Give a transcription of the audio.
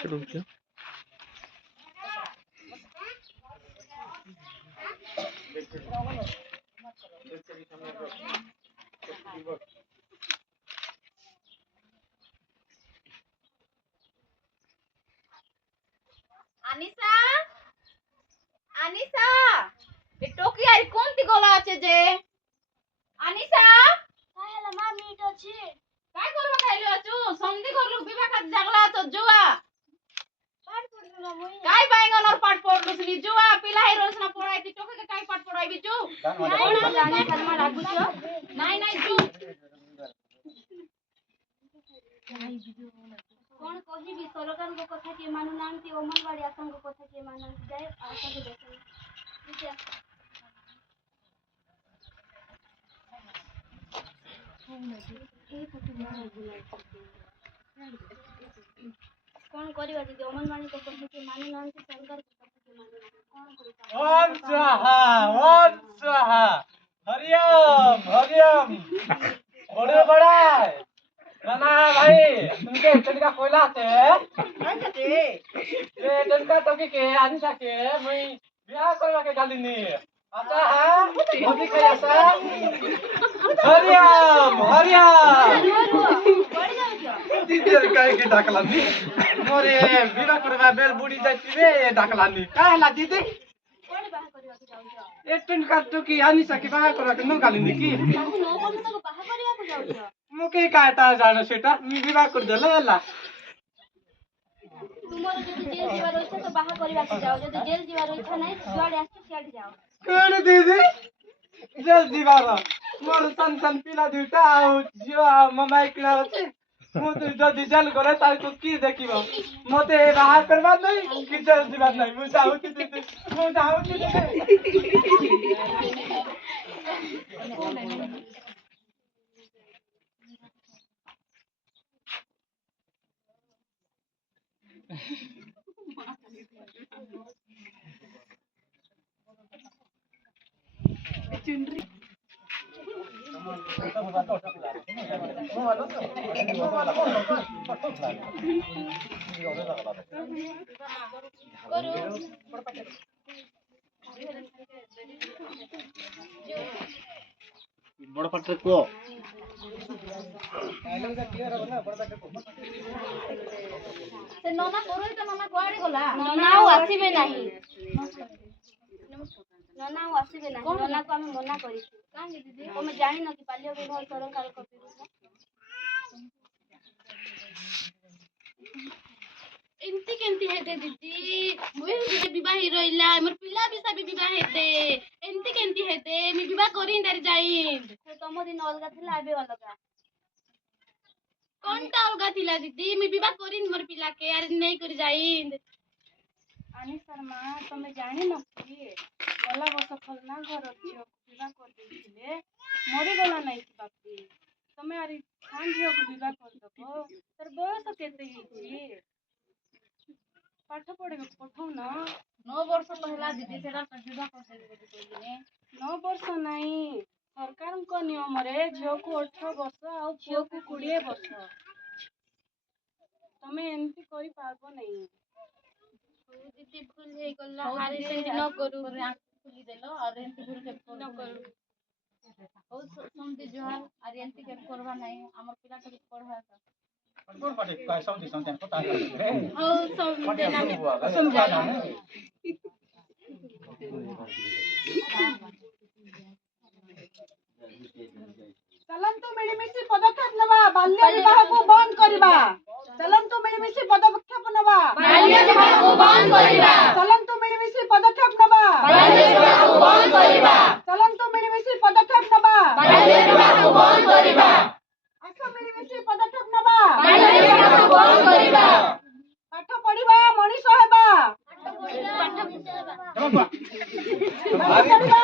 Seducción. Anisa Anisa এই talkie আর কোনটি গলা আছে যে আনিসা काय हला मा मीट अछि काय করব খাইলো আছো সন্ধি করলু বিবাহ কাজ জাগলা আছো জুয়া पाठ पढ्नु न মই काय বাইঙ্গনর পাঠ পড়লুছলি জুয়া পিলাই রোজনা পড়াইতি টকে काय পাঠ পড়াইবি জু कोण जाने शर्मा लागु छ নাই নাই জু कोण कहिबी सरकार को कथा के मानु नांती ओमनवाड़ी आसन को कथा के मानु जाय आसन के देखो ठीक है कोण करिवा दीदी ओमनवाड़ी को कथा के मानु नांती सरकार को कथा के मानु कोण करिता ओम स्वाहा हरिओम हरिओम बड़े बड़ा नाना भाई तुमके तनिका कोयला से ये तनिका तो के आनी सके मैं बियाह करवा के गालिनी अच्छा है मोदी के ऐसा हरिओम हरिओम पड़ जाउ छ दीदी काहे के डाकलानी मोरे बियाह करवा बेल बुड़ी जाती रे डाकलानी काहेला दीदी कोण बाह करिवा के जाउ छ ए तनिका तो के आनी सके बियाह करवा के न गालिनी की ताकू नो कोन तक बाह करिवा को जाउ छ मुके काटा जानो सेटा मी विवाह कर देला एला तुमर जदि जेल जीवार इच्छा तो बाह करिवा के जाउ जदि जेल जीवार इच्छा नै जुआडे आसी सियाडे जाओ कोन दीदी जल्दी बाबा मोर सन पिला दुटा आउ जियो ममाई किना अछि मु तो जल्दी जल करे तार को की देखिबो मते बाहर करबा नै कि जल्दी बात नै मु चाहू कि दीदी मु चाहू कि बड़ पट्टे को সে ননা করই তো ননা কোয়াড়ে গলা ननाउ आसीबे नाही ननाउ आसीबे नाही नना को हमें मना करी काहे दीदी हमें जानि न कि बाल्य विवाह सरकार को विरोध এমতি কেমতি হেতে দিদি মুই বিবাহ রইলা মোর পিলা বি সব বিবাহ হেতে এমতি কেমতি হেতে মি বিবাহ করিন তার যাইন तो तम दिन अलगा थिला आबे अलगा কোনটা অলগা থিলা দিদি মি বিবাহ করিন মোর পিলা কে আর নাই করি যাইন आनी शर्मा तमे जानि न कि गला वर्ष फलना घर झियो विवाह कर देथिले मरि गला नाही कि बापी तमे आरी खान झियो को विवाह कर दबो तर बयस केते हिची पाठ पढे पठौ न 9 वर्ष पहला दीदी सेटा विवाह कर दे बोली कहिने 9 वर्ष नाही सरकार को नियम रे झियो को 18 वर्ष आ झियो को 20 वर्ष तमे एंती करि पारबो नहीं दीदी भूल हे गला आरे से न करू आंख खुली देलो और एंती भूल के न करू ओ समझे जोहार और एंती के करवा नहीं हमर पिला के पढ़ा कोन पाटे काय समझी समझन पता रे ओ समझे ना समझा ना चलंतु मिळमिशी पदक्षेप नवा बाल्य विवाह को बंद करिबा चलंतु मिळमिशी पदक्षेप नवा बाल्य विवाह को बंद करिबा चलंतु मिळमिशी पदक्षेप नवा बाल्य विवाह को बंद करिबा चलंतु मिळमिशी पदक्षेप नवा बाल्य विवाह को बंद करिबा आस मिळमिशी पदक्षेप नवा बाल्य विवाह को बंद करिबा पाठ पढिबा मनीष हेबा बाबा पढिबा